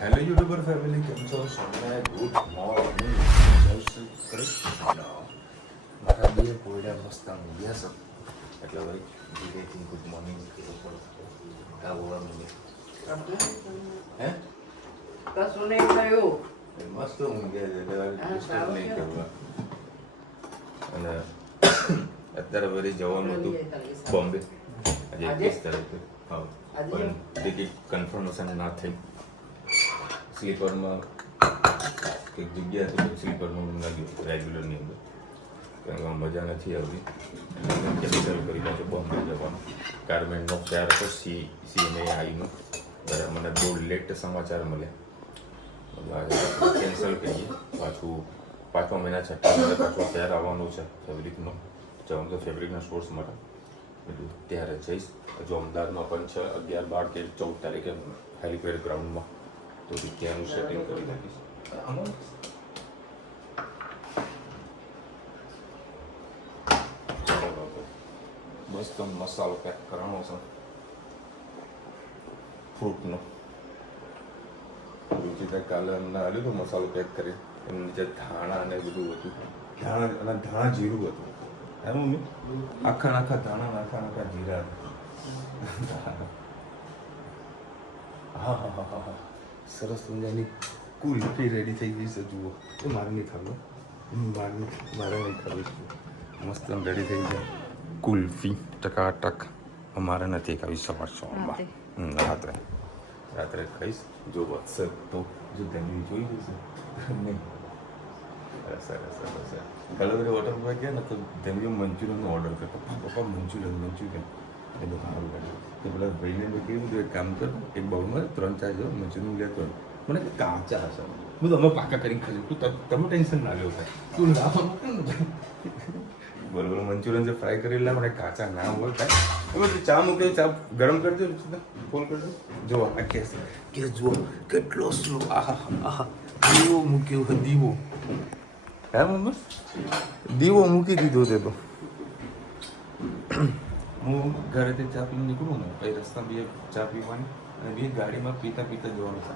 Hello YouTuber family, કેમ છો? સૌને ગુડ મોર્નિંગ. જય શ્રી કૃષ્ણ. મારા બે કોયડા મસ્ત ગયા છે એટલે ભાઈ ધીરેથી ગુડ મોર્નિંગ આવું હે કશું નહીં થયું. મસ્ત ઊંઘ્યા છે એટલે ડિસ્ટર્બ નહીં કરવા. અને અત્યારે વળી જવાનું હતું બોમ્બે આજે 21 તારીખે. હા, પણ ટિકિટ કન્ફર્મેશન ના થઈ. સ્લીપરમાં એક જગ્યા હતી, સ્લીપરમાં ના ગયો રેગ્યુલરની અંદર, કારણ કે મજા નથી આવતી. કેન્સલ કરી પાછો બોમ્બે જવાનો. ગાર્મેન્ટનો ફેર હતો CMAIનો. મને બહુ લેટ સમાચાર મળ્યા. કેન્સલ કરીએ. પાંચમા મહિના 6 મહિને પાછો ફેર આવવાનો છે ફેબ્રિકનો. જવાનું તો ફેબ્રિકના સ્ટોર્સ માટે બધું ત્યારે જઈશ. હજુ અમદાવાદમાં પણ છે 11, 12 કે 14 તારીખે હેલિપેડ ગ્રાઉન્ડમાં, તો ત્યાંનું સેટિંગ કરી નાખીશ. બસ તો મસાલો પેક કરવાનો છે ફ્રૂટનો. બીજી કાલે અમને આવ્યું તો મસાલો પેક કરી, એની નીચે ધાણા અને બધું હતું. ધાણા જીરું હતું. હે મમ્મી? આખા ધાણા, આખા જીરા. હા, સરસ મજાની કુલ્ફી રેડી થઈ ગઈ છે. જુઓ, એ મારે નહીં ખાવું, મારે નહીં ખાવું. મસ્ત રેડી થઈ જાય કુલ્ફી ટકાટક. અમારે નથી ખાવી સવારમાં, રાત્રે ખાઈશ. જો વધશે તો જો તેની જોઈ જશે નહીં. સરસ. કાલે બધા વોટર પાર્ક ગયા ને તો તેમને મંચુરિયનનો ઓર્ડર કર્યો. પપ્પા મંચુરિયન એટલે બધું સારું લાગ્યું. તો પેલા ભાઈને મેં કીધું એક કામ કર, એક બાઉલમાં 3-4 જેવો મંચુરિયન લેતો. મને કે કાચા હશે, બધું અમે પાકા કરીને ખાશું. તમે ટેન્શન ના લેવો થાય, તું લાવવાનું બરોબર. મંચુરિયન જે ફ્રાય કરેલા મને કાચા ના હોય થાય. એમાં ચા મૂકે, ચા ગરમ કરી દો, ફોન કરી દો. જો આ કે જુઓ કેટલો સ્લો. આહા દીવો મૂક્યો છે, દીવો. હે મમ્મી? દીવો મૂકી દીધો છે. તો હું ઘરેથી ચા પીને નીકળું ને, પછી રસ્તા બે ચા પીવાની અને બે ગાડીમાં પીતા જવાનું છે.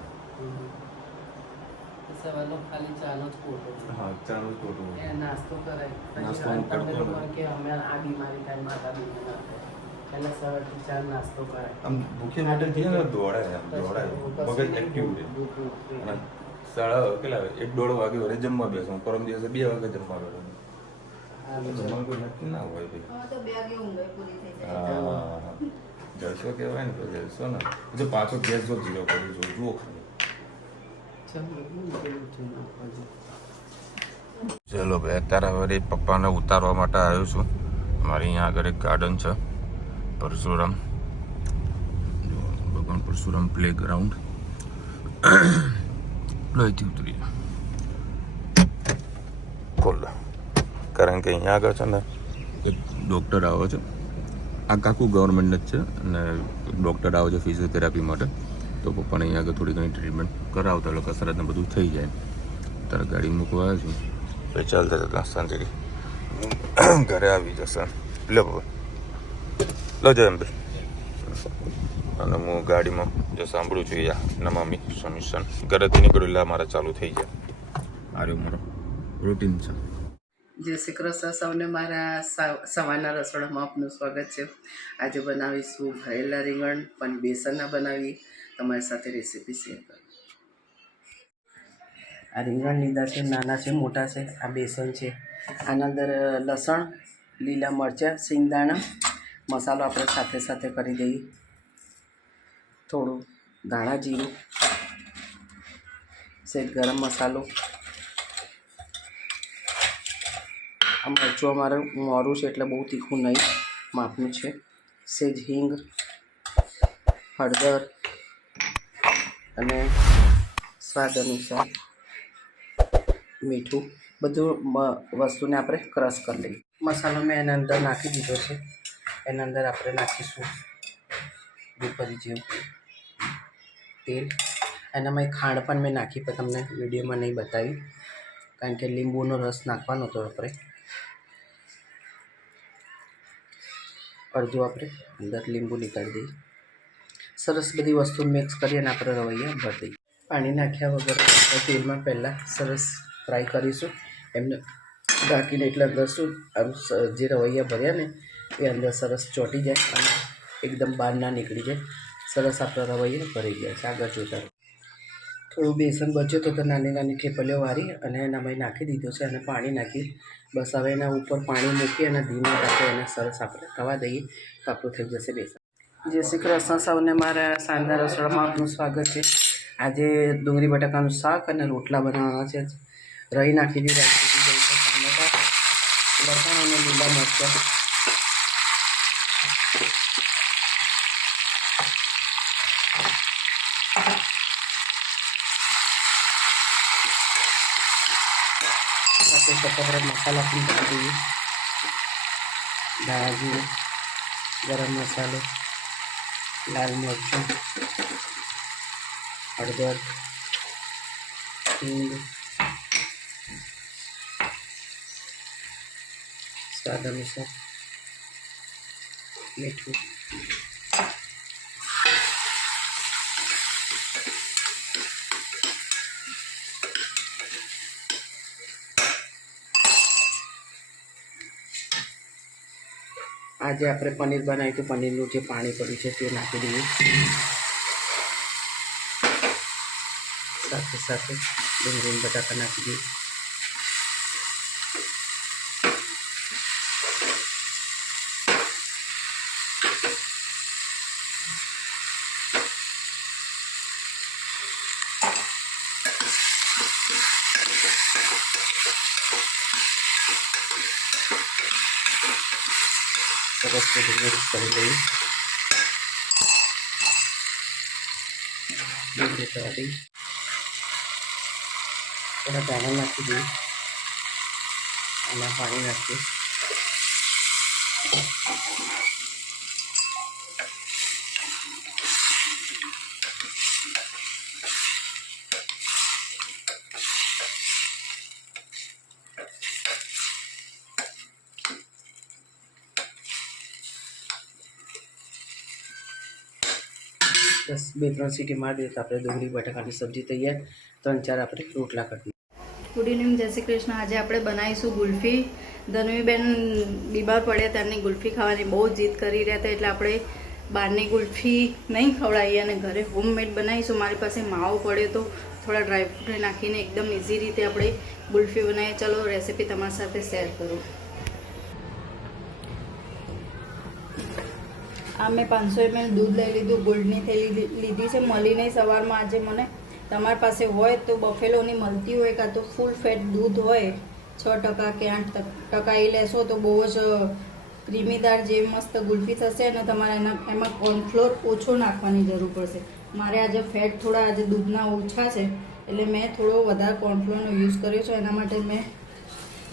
સવારનો ખાલી ચાનો જ ખોટો. હા, ચાનો જ ખોટો. નાસ્તો કરાય. નાસ્તો હું કરતો પછી કે અમે આ બીમારી થાય, માતા બીમાર થાય, પહેલા સવારથી ચા નાસ્તો કરાય. આમ ભૂખ્યા માટે જઈએ ને દોડાય મગજ એક્ટિવ રહે. અને સાડા કેટલા 1-1.5 વાગે વરે જમવા બેસું. પરમ દિવસે 2 વાગે જમવા બેસું. જમવાનું કોઈ નક્કી ના હોય ભાઈ. હા, જલસો કહેવાય ને તો જલસો ને. જો પાછો ગેસ જો જીરો કરી જુઓ ખાલી. ચલો ભાઈ, અત્યારે હવે પપ્પાને ઉતારવા માટે આવ્યો છું. અમારે અહીંયા આગળ એક ગાર્ડન છે, પરશુરામ, ભગવાન પરશુરામ પ્લે ગ્રાઉન્ડ. લોહીથી ઉતરી ખોલ, કારણ કે અહીંયા આગળ છે ને એક ડૉક્ટર આવે છે. આ કાકુ ગવર્મેન્ટ જ છે અને ડૉક્ટર આવે છે ફિઝિયોથેરાપી માટે. તો પપ્પાને અહીંયા આગળ થોડી ઘણી ટ્રીટમેન્ટ કરાવતા એટલે કસરત ને બધું થઈ જાય. ત્યારે ગાડી મૂકવા આવ્યો છું, પછી ચાલતા જતા શાંતિથી ઘરે આવી જશે. લો જાય એમ ભાઈ. અને હું ગાડીમાં જો સાંભળું છું યા નમામી સમીશન ઘરેથી નીકળ્યું એટલે મારા ચાલુ થઈ જાય. આ રહ્યું મારો રૂટીન છે. જય શ્રી કૃષ્ણ સૌને. મારા સવારના રસોડામાં આપનું સ્વાગત છે. આજે બનાવીશું ભરેલા રીંગણ, પણ બેસનના બનાવી તમારી સાથે રેસીપી શેર કરું. આ રીંગણ લીધા છે, નાના છે, મોટા છે. આ બેસન છે, આના અંદર લસણ, લીલા મરચાં, સિંગદાણા, મસાલો આપણે સાથે કરી દઈએ. થોડું ધાણા જીરું, સહેજ ગરમ મસાલો. આ મરચું અમારું મોરું છે એટલે બહુ તીખું નહીં, માપનું છે. સહેજ હિંગ, હળદર અને સ્વાદ અનુસાર મીઠું. બધું વસ્તુને આપણે ક્રશ કરી લઈએ. મસાલો મેં એના અંદર નાખી દીધો છે. એના અંદર આપણે નાખીશું દૂધપરી જેવું તેલ. એનામાં ખાંડ પણ મેં નાખી, પણ તમને વિડીયોમાં નહીં બતાવી, કારણ કે લીંબુનો રસ નાખવાનો હતો આપણે. અડધું આપણે અંદર લીંબુ નીકાળી દઈએ. સરસ બધી વસ્તુ મિક્સ કરી અને આપણે રવૈયા ભરી દઈએ. પાણી નાખ્યા વગર તેલમાં પહેલાં સરસ ફ્રાય કરીશું. એમને ઢાંકીને એટલે અંદર શું આમ જે રવૈયા ભર્યા ને એ અંદર સરસ ચોંટી જાય અને એકદમ બહાર ના નીકળી જાય. સરસ આપણા રવૈયા ભરી ગયા છે. આગળ જોતા થોડું બેસન બચ્યું તો નાની નાની ઠેપલીઓ વારી અને એનામાં નાખી દીધું છે અને પાણી નાખી બસ હવે એના ઉપર પાણી મૂકી અને ધીમા રાખી એને સરસ આપણે થવા દઈએ તો આપણું થઈ જશે બેસન. જય શ્રી કૃષ્ણ સૌને, મારા શાનદાર રસોડામાં આપનું સ્વાગત છે. આજે ડુંગળી બટાકાનું શાક અને રોટલા બનાવવાના છે. રહી નાખી દીધા છે, ટામેટા, લસણ અને લીલા મરચાં. આપણે મસાલા પણ નાખી દઈએ. ધાણા, ગરમ મસાલો, લાલ મરચું, હળદર, હિંગ, સ્વાદ અનુસાર મીઠું. આજે આપણે પનીર બનાવ્યું તો પનીરનું જે પાણી પડ્યું છે તે નાખી દઈએ. સાથે સાથે ડુંગળી બટાકા નાખી દઈએ. સરસ રીતે મિક્સ કરી દઈએ. ડુંગળી થવા દઈએ. થોડા ધાણા નાખી દઈએ અને પાણી નાખીએ. બસ 2-3 સીટી મારી દઈએ તો આપણે ડુંગળી બટાકાની સબ્જી તૈયાર. 3-4 આપણે રોટલા કાઢીએ. ગુડ ઇવનિંગ, જય શ્રી કૃષ્ણ. આજે આપણે બનાવીશું ગુલ્ફી. ધનવીબેન બીમાર પડ્યા ત્યારની ગુલ્ફી ખાવાની બહુ જીદ કરી રહ્યા હતા એટલે આપણે બહારની ગુલ્ફી નહીં ખવડાવીએ અને ઘરે હોમમેડ બનાવીશું. મારી પાસે માવો પડ્યો તો થોડા ડ્રાયફ્રૂટ નાખીને એકદમ ઇઝી રીતે આપણે ગુલ્ફી બનાવીએ. ચલો રેસીપી તમારી સાથે શેર કરું. આ મેં 500 ml દૂધ લઈ લીધું. ગોલ્ડની થેલી લીધી છે. મળી નહીં સવારમાં આજે મને. તમારી પાસે હોય તો બફેલોની મળતી હોય કાં તો ફૂલ ફેટ દૂધ હોય 6% કે 8% એ લેશો તો બહુ જ ક્રીમીદાર જે મસ્ત ગુલ્ફી થશે. અને તમારે એમાં કોર્નફ્લોર ઓછો નાખવાની જરૂર પડશે. મારે આજે ફેટ થોડા આજે દૂધના ઓછા છે એટલે મેં થોડો વધારે કોર્નફ્લોરનો યુઝ કર્યો છે. એના માટે મેં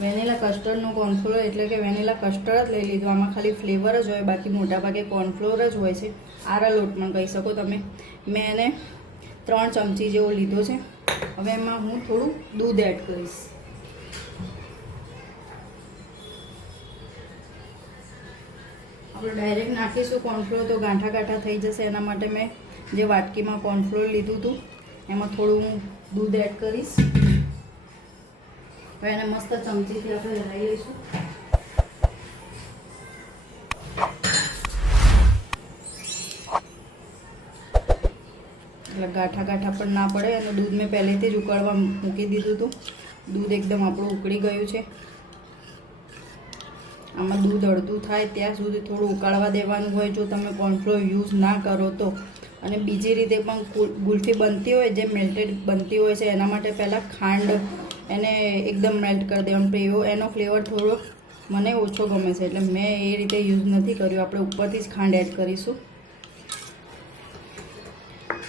વેનીલા કસ્ટર્ડનો કોર્નફ્લોર એટલે કે વેનીલા કસ્ટર્ડ જ લઈ લીધું. આમાં ખાલી ફ્લેવર જ હોય, બાકી મોટાભાગે કોર્નફ્લોર જ હોય છે. આરા લોટ પણ કહી શકો તમે. મેં એને 3 ચમચી જેવો લીધો છે. હવે એમાં હું થોડું દૂધ એડ કરીશ. આપણે ડાયરેક્ટ નાખીશું કોર્નફ્લોર તો ગાંઠા ગાંઠા થઈ જશે. એના માટે મેં જે વાટકીમાં કોર્નફ્લોર લીધું હતું એમાં થોડું હું દૂધ એડ કરીશ. હવે એને મસ્ત ચમચીથી આપણે હલાવી લઈશું. એટલે ગાંઠા ગાંઠા પણ ના પડે. અને દૂધ મેં પહેલેથી જ ઉકળવા મૂકી દીધું હતું. દૂધ એકદમ આપણું ઉકળી ગયું છે. આમાં દૂધ અડધું થાય ત્યાં સુધી થોડું ઉકાળવા દેવાનું હોય જો તમે કોર્નફ્લોર યુઝ ના કરો તો. અને બીજી રીતે પણ ગુલ્ફી બનતી હોય જે મેલ્ટેડ બનતી હોય છે એના માટે પહેલાં ખાંડ એને એકદમ મેલ્ટ કરી દેવાનું. એનો ફ્લેવર થોડો મને ઓછો ગમે છે એટલે મેં એ રીતે યુઝ નથી કર્યું. આપણે ઉપરથી જ ખાંડ એડ કરીશું.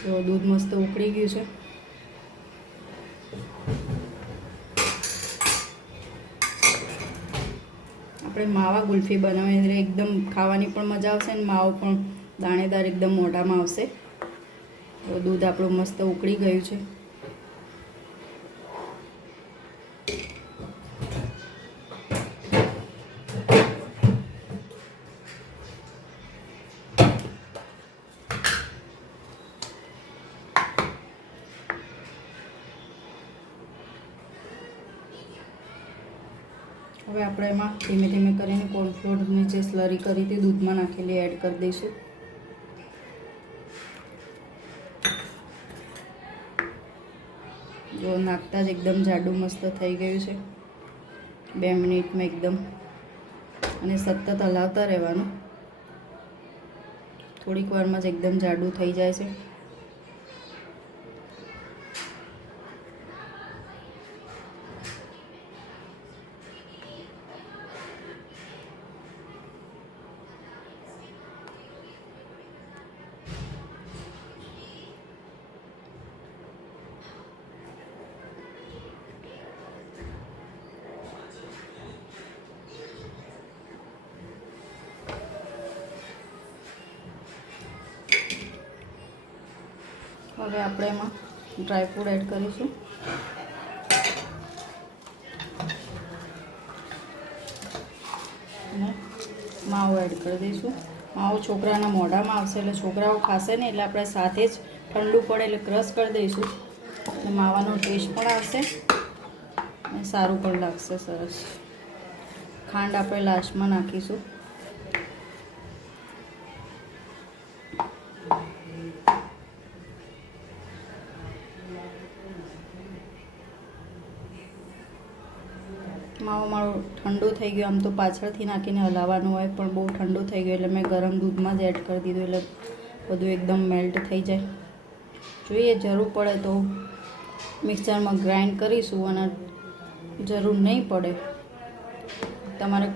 તો દૂધ મસ્ત ઉકળી ગયું છે. આપણે માવા ગુલ્ફી બનાવીએ એટલે એકદમ ખાવાની પણ મજા આવશે અને માવો પણ દાણેદાર એકદમ મોઢામાં આવશે. તો દૂધ આપણું મસ્ત ઉકળી ગયું છે. હવે આપણે એમાં ધીમે ધીમે કરીને કોર્નફ્લોરની જે સ્લરી કરી હતી દૂધમાં નાખેલી એડ કરી દઈશું. જો નાખતા જ એકદમ જાડું મસ્ત થઈ ગયું છે 2 મિનિટમાં એકદમ. અને સતત હલાવતા રહેવાનું, થોડીક વારમાં જ એકદમ જાડું થઈ જાય છે. હવે આપણે એમાં ડ્રાયફ્રૂટ એડ કરીશું. અને માવો એડ કરી દઈશું. માવો છોકરાના મોઢામાં આવશે એટલે છોકરાઓ ખાશે ને એટલે આપણે સાથે જ ઠંડુ પડે એટલે ક્રશ કરી દઈશું. એટલે માવાનો ટેસ્ટ પણ આવશે અને સારું પણ લાગશે સરસ. ખાંડ આપણે લાસ્ટમાં નાખીશું. માવો મારું ઠંડુ થઈ ગયું. આમ તો પાછળથી નાખીને હલાવવાનું હોય પણ બહુ ઠંડુ થઈ ગયું એટલે મેં ગરમ દૂધમાં જ એડ કરી દીધું એટલે બધું એકદમ મેલ્ટ થઈ જાય. જોઈએ જરૂર પડે તો મિક્સરમાં ગ્રાઇન્ડ કરીશું અને જરૂર નહીં પડે તમારે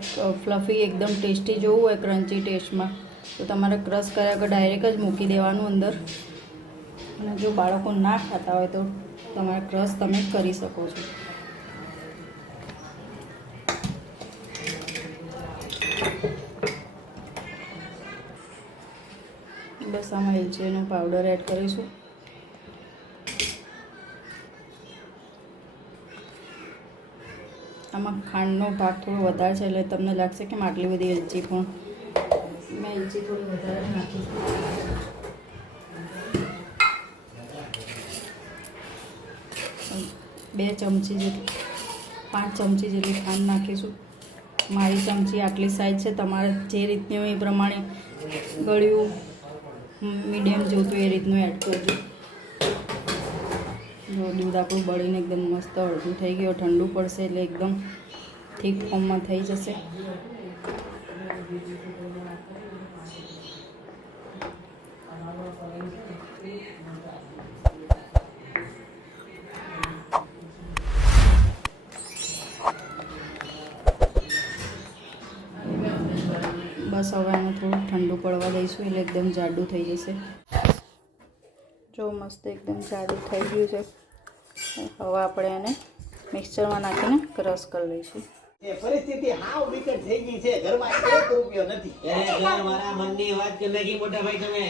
ફ્લફી એકદમ ટેસ્ટી જોવું હોય ક્રન્ચી ટેસ્ટમાં તો તમારે ક્રશ કર્યા વગર ડાયરેક્ટ જ મૂકી દેવાનું અંદર. અને જો બાળકો ના ખાતા હોય તો તમારે ક્રશ તમે કરી શકો છો. બસ આમાં એલચીનો પાવડર એડ કરીશું. આમાં ખાંડનો ભાગ થોડો વધારે છે એટલે તમને લાગશે કે આટલી બધી એલચી, પણ મેં એલચી થોડી વધારે નાખીશું. 2 ચમચી જેટલી 5 ચમચી જેટલી ખાંડ નાખીશું. મારી ચમચી આટલી સાઈઝ છે, તમારે જે રીતની હોય એ પ્રમાણે ગળ્યું મીડિયમ જોતું એ રીતનું એડ કરજો. જો દૂધ આપણું બળીને એકદમ મસ્ત અડધું થઈ ગયું. ઠંડુ પડશે એટલે એકદમ થીક ફોર્મમાં થઈ જશે. બસ હવે આને થોડું ઠંડુ પડવા દઈશું એટલે એકદમ જાડું થઈ જશે. જો મસ્ત એકદમ જાડું થઈ ગયું છે. હવે આપણે એને મિક્સચરમાં નાખીને ક્રશ કરી લઈશું. પરિસ્થિતિ હાવ વિકટ થઈ ગઈ છે. ઘરમાં 1 રૂપિયો નથી. ઘર મારા મનની વાત કે નાખી મોટા ભાઈ તમે.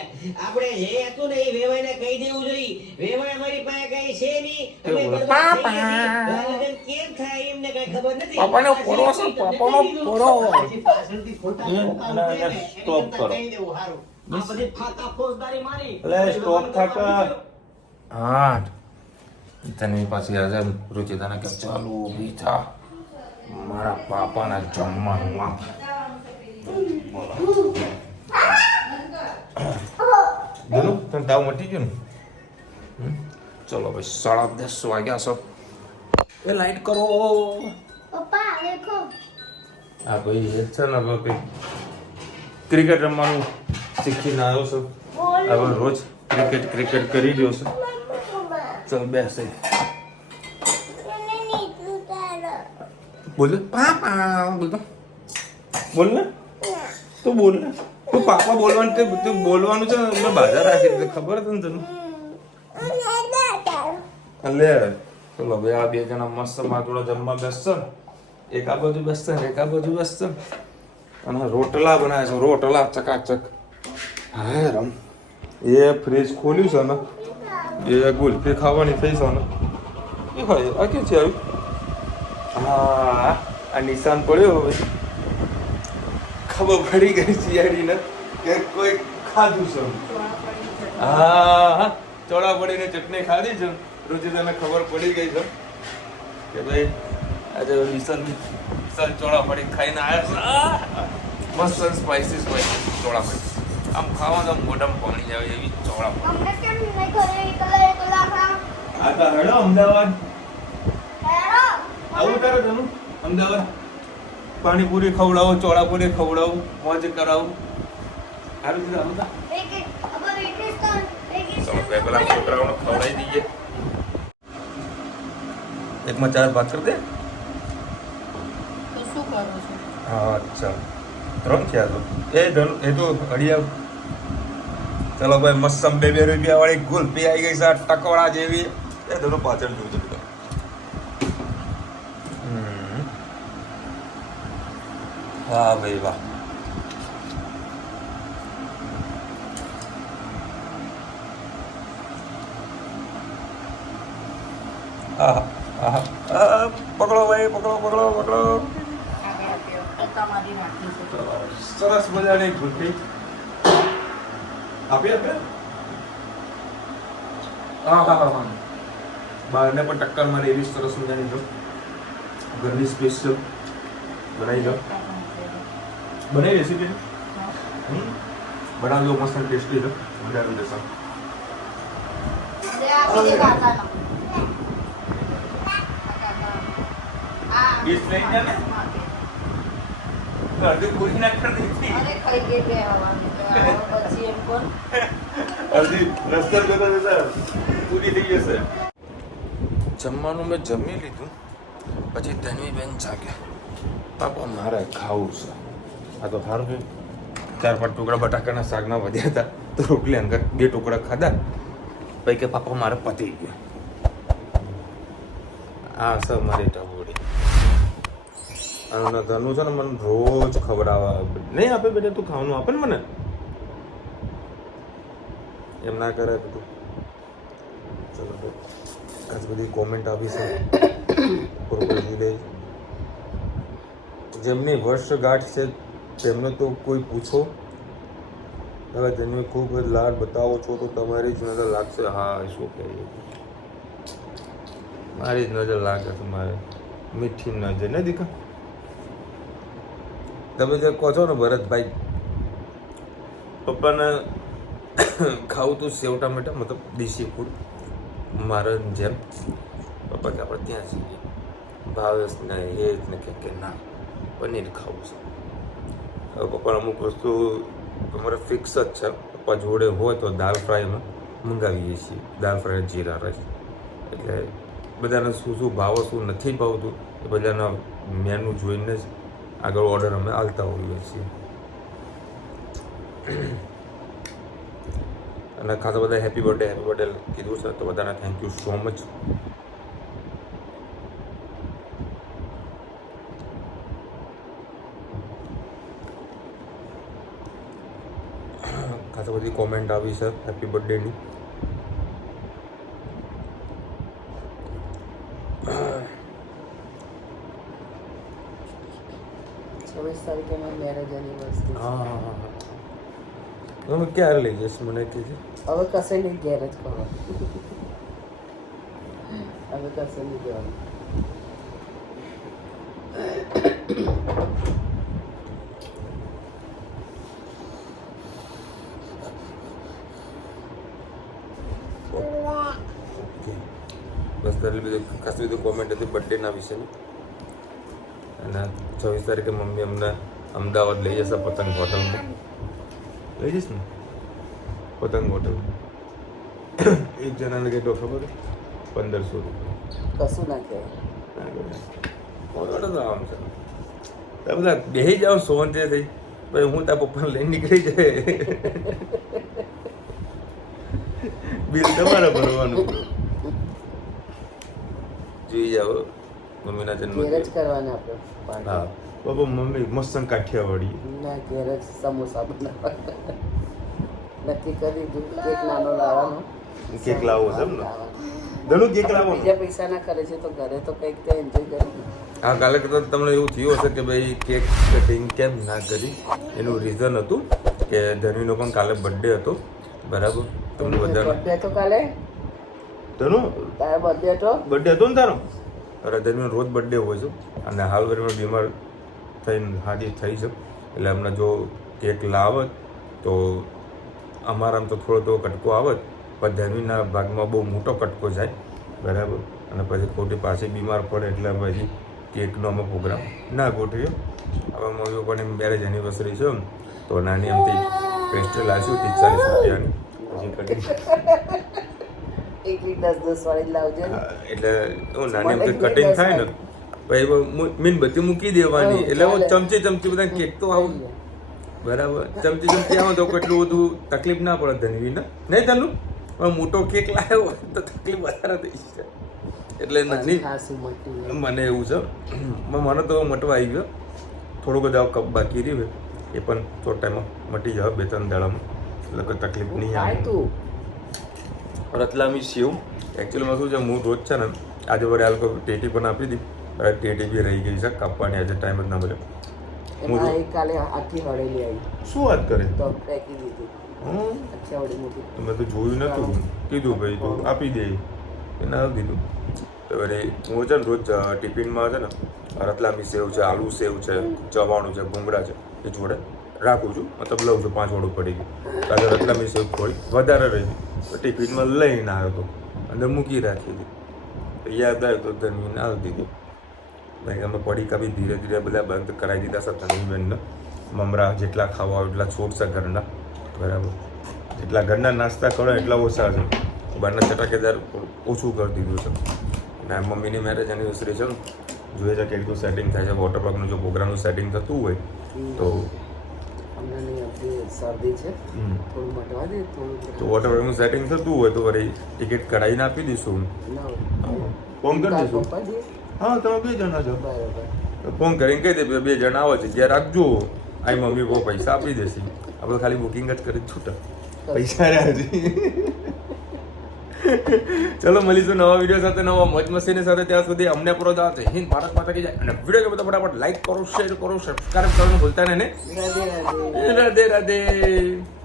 આપણે જે હતું ને એ વેવાઈને કહી દેવું જોઈએ. વેવાઈ મારી પાસે કઈ છે નહીં. અમે કેમ થાય એમને કઈ ખબર નથી. પાપાનો પોરો છે, પાપાનો પોરો. પાછળથી ખોટા સ્ટોપ કરો. કહી દેવું હારું. આ બધી ફાકા ફોજદારી મારી. એટલે સ્ટોપ થાકા. હા તને પાછી આજે રુચિતાને કે ચાલુ ઊભી થા, મારા પાપાના જમવાનું બોલો. તને તાવ મટી ગયો ને? ચલો ભાઈ 10:30 વાગ્યા છો. એ લાઈટ કરો પપ્પા દેખો. હા ભાઈ એ છે ને હવે કંઈ ક્રિકેટ રમવાનું શીખીને આવ્યો છું. હવે રોજ ક્રિકેટ કરી રહ્યો છું. ચલ બેસે. બોલ પાપા, બોલ તો બોલ ને. તું બોલ ને. તું પાપા બોલવાનું તે બોલવાનું છે ને. મેં બાજા રાખી દીધી ખબર હતી ને તને. લે ચલો ભાઈ આ 2 જણા મસ્ત મારા જોડે જમવા બેસશે. એક આ બાજુ બેસશે ને એક આ બાજુ બેસશે. અને રોટલા બનાવે છે, રોટલા ચકાચક. હા રમ એ ફ્રીજ ખોલ્યું છે ને એ ગુલ્ફી ખાવાની થઈ છે ને એ હોય આ કે છે આવ્યું. હા આ નિશાન પડ્યો. હવે ખબર પડી ગઈ શિયાળીને કે કોઈ ખાધું છે. હા ચોળાફળીની ચટણી ખાધી છે. રુચિતાને ખબર પડી ગઈ છે કે ભાઈ આજે નિશાન સર ચોળાફળી ખાઈને આવ્યા મસ્ત સ્પાઈસી ચોળાફળી આમ ખાવાનું આમ મોઢામાં પાણી આવે એવી ચોળાફળી. અમને કેમ નહીં કરે એકલા આ તો હેડો અમદાવાદ હેરો આવું તારે તને અમદાવાદ પાણીપુરી ખવડાવો, ચોળાપુરી ખવડાવું, મોજ કરાવું. સારું કીધું આવું તા. એક અબર વેકેશન ચલો બે પેલા છોકરાઓને ખવડાવી દઈએ. એકમાં 4 ભાગ કરી દે. તો શું કરું છું? હા અચ્છા 3 થયા તો એ તો અડિયા. ચલો ભાઈ મસ્ત ₹2 વાળી ગુલ્ફી આવી ગઈ છે ટકોડા જેવી. એ ધોનો પાછળ જોજો બેટા. વાહ ભાઈ વાહ. પકડો ભાઈ પકડો. આગળ આપ્યો તમારી નાખી છે. સરસ મજાની ગુલ્ફી આપી. હા બહારને પણ ટક્કર મારે એવી સરસ મજાની જો ઘરની સ્પેશિયલ બનાવી લો. બનાવી રેસીપી બનાવી લો મસ્ત ટેસ્ટી છે. મજા આવી જશે. લે આપી દે કાકાનો બીસ લઈ જા ને અડધી પૂરી ના કરી દીધી. અરે ખાઈ ગઈ બે આવવાની તો પછી એમ કોણ અડધી રસ્તા જતા જતા પૂરી થઈ જશે. જમવાનું મેં જમી લીધું પછી ધનવીબેન જાગ્યા. પાપા મારે ખાવું છે. આ તો સારું છે 4-5 ટુકડા બટાકાના શાકના વધ્યા હતા તો રોટલી અંગર 2 ટુકડા ખાધા. પછી કે પાપા મારે પતી ગયું. આ સર મારી ટબોડી અને ધનુ છે ને મને રોજ ખવડાવવા નહીં આપે. બેટા તું ખાવાનું આપે ને મને એમ ના કરે તું. ચલો આજ બધી કોમેન્ટ આવી છે જેમની વર્ષગાંઠ છે તેમને તો કોઈ પૂછો. હવે જેમને ખૂબ લાડ બતાવો છો તો તમારી જ નજર લાગશે. હા શું કહે મારી જ નજર લાગે છે. મારે મીઠી નજર ને દીકા. તમે જે કહો છો ને ભરતભાઈ પપ્પાને ખાવું તું સેવ ટામેટા મતલબ દેશી ફૂડ મારા જેમ. પપ્પા કે આપણે ત્યાં જઈએ ભાવેશ ને એ જ ને કે ના પનીર ખાવું છે. હવે પપ્પાને અમુક વસ્તુ અમારે ફિક્સ જ છે. પપ્પા જોડે હોય તો દાલ ફ્રાયમાં મંગાવીએ છીએ. દાલ ફ્રાય જીરા રાઈસ એટલે બધાને શું શું ભાવે શું નથી ભાવતું એ બધાના મેનુ જોઈને જ આગળ ઓર્ડર અમે આવતા હોઈએ છીએ. અને ખાસ બધા હેપી બર્થડે કીધું છે તો બધાને થેન્ક યુ સો મચ. ખાસ બધી કોમેન્ટ આવી છે હેપી બર્થડેની. તારીખે મારી મેરેજ એનિવર્સરી. હા તમે ક્યારે લઈ જઈશ મને કીધું. હવે કશે નહીં ઘેર જ કરો. હવે કશે નહીં જવાનું. બસ તારી બધું ખાસ બધું કોમેન્ટ હતી બર્થડેના વિશેની. અને 26 તારીખે મમ્મી અમને અમદાવાદ લઈ જશે પતંગ હોટલમાં. લઈ જઈશ ને પતંગ હોટલ. એક જણાને કેટલો ખબર ₹1500. કશું ના કહેવાય. આમ છે તમે બધા બેસી જાઓ સોંતે થઈ પછી હું તારા પપ્પાને લઈને નીકળી જાય. બિલ તમારે ભરવાનું. જોઈ જાઓ મમ્મીના જન્મ. ઘેર જ કરવાના આપણે. હા બાબા મમ્મી મસ્ત કાઠિયાવાડી. ના ઘેર જ સમોસા બનાવવાના. નક્કી કરી દીધું કેક નાનો લાવવાનો. કેક લાવો છે એમ ને ધનુ કેક લાવો. બીજા પૈસા ના કરે છે તો ઘરે તો કંઈક તો એન્જોય કરી. હા કાલે તો તમને એવું થયું હશે કે ભાઈ કેક કટિંગ કેમ ના કરી. એનું રીઝન હતું કે ધનુનો પણ કાલે બર્થડે હતો. બરાબર તમને બધાનો બર્થડે તો કાલે ધનુ તારો બર્થડે હતો. બર્થડે હતો ને તારો. ધન્વીનો રોજ બર્થડે હોય છે અને હાલ વરીમાં બીમાર થઈને હાજી થઈ છે એટલે અમને જો કેક લાવત તો અમારામાં તો થોડો તો કટકો આવત પણ ધન્વીના ભાગમાં બહુ મોટો કટકો જાય બરાબર અને પછી ખોટી પાછી બીમાર પડે એટલે પછી કેકનો અમે પ્રોગ્રામ ના ગોઠવ્યો હવે મમ્મી પપ્પાની મેરેજ એનિવર્સરી છે તો નાની અમથી પેસ્ટ્રી લાવીશું 40 રૂપિયાની પછી કટિંગ એકલી 10 વાળી લાવજો ને. એટલે હું નાની અમથી કટિંગ થાય ને પછી મીણબત્તી મૂકી દેવાની એટલે હું ચમચી બધા કેક તો આવું બરાબર ચમચી આવો તો કેટલું બધું તકલીફ ના પડે ધનવીને નહીં ચાલુ પણ મોટો કેક લાવ્યો હોય તો તકલીફ વધારે થઈ છે એટલે નાની ખાસું મોટી મને એવું છે મને તો મટવા આવી ગયો થોડુંક જ આવ કપ બાકી રહ્યું એ પણ થોડા ટાઈમમાં મટી જાય 2-3 દાડામાં એટલે કોઈ તકલીફ નહીં ખાય આવે તું રતલામી સેવ એકચ્યુઅલીમાં શું છે હું રોજ છે ને આજે વડે આ લોકો ટેટી પણ આપી હતી ટેટી બી રહી ગઈ છે કાપવાની આજે ટાઈમ જ ના મળે એમાં એક કાલે આખી હળેલી આવી શું વાત કરે તો ફેંકી દીધી આખી હળેલી મોટી મેં તો જોયું નતું કીધું ભાઈ તું આપી દે એને આપી દીધું તો વળી હું છે ને રોજ ટિફિનમાં છે ને રતલામી સેવ છે આલુ સેવ છે ચવાણું છે ભૂંગળા છે એ જોડે રાખું છું મતલબ લઉં છું 5 વાળું પડી ગયું કાલે રતલામી સેવ થોડી વધારે રહી તો ટિફિનમાં લઈને આવ્યો હતો અંદર મૂકી રાખી હતી તો યાદ આવ્યું તો ધનવીને આવી દીધું ભાઈ અમે પડીકા બી ધીરે ધીરે બધા બંધ કરાવી દીધા છે ધનવીબેનને મમરા જેટલા ખાવા હોય એટલા છોડ છે ઘરના બરાબર જેટલા ઘરના નાસ્તા કરો એટલા ઓછા છે બહારના ચટાકેદાર ઓછું કરી દીધું છે અને મમ્મીની મેરેજ એનિવર્સરી છે ને જોઈએ છે કે એટલું સેટિંગ થાય છે વોટર પાર્કનું જો પ્રોગ્રામનું સેટિંગ થતું હોય તો અમને નહીં આપતી શરદી છે થોડું મટવા દે થોડું તો વોટર પાર્કનું સેટિંગ થતું હોય તો વળી ટિકિટ કઢાવીને આપી દઈશું ના ફોન કરી દઈશું પપ્પા દે હા તમે 2 જણા છો બરાબર ફોન કરીને કહી દે 2 જણા આવે છે જ્યાં રાખજો આઈ મમ્મી બહુ પૈસા આપી દેશે આપણે ખાલી બુકિંગ જ કરી છૂટા પૈસા રહ્યા ચલો મળીશું નવા વિડીયો સાથે નવા મોજ મસ્તીની સાથે ત્યાં સુધી અમને પ્રોજ આવે હિન્દ ભારત માતા કી જય અને વિડીયો ગમે તો ફટાફટ લાઈક કરો શેર કરો સબસ્ક્રાઇબ કરવાનું ભૂલતા નહીં ને રાધે રાધે રાધે રાધે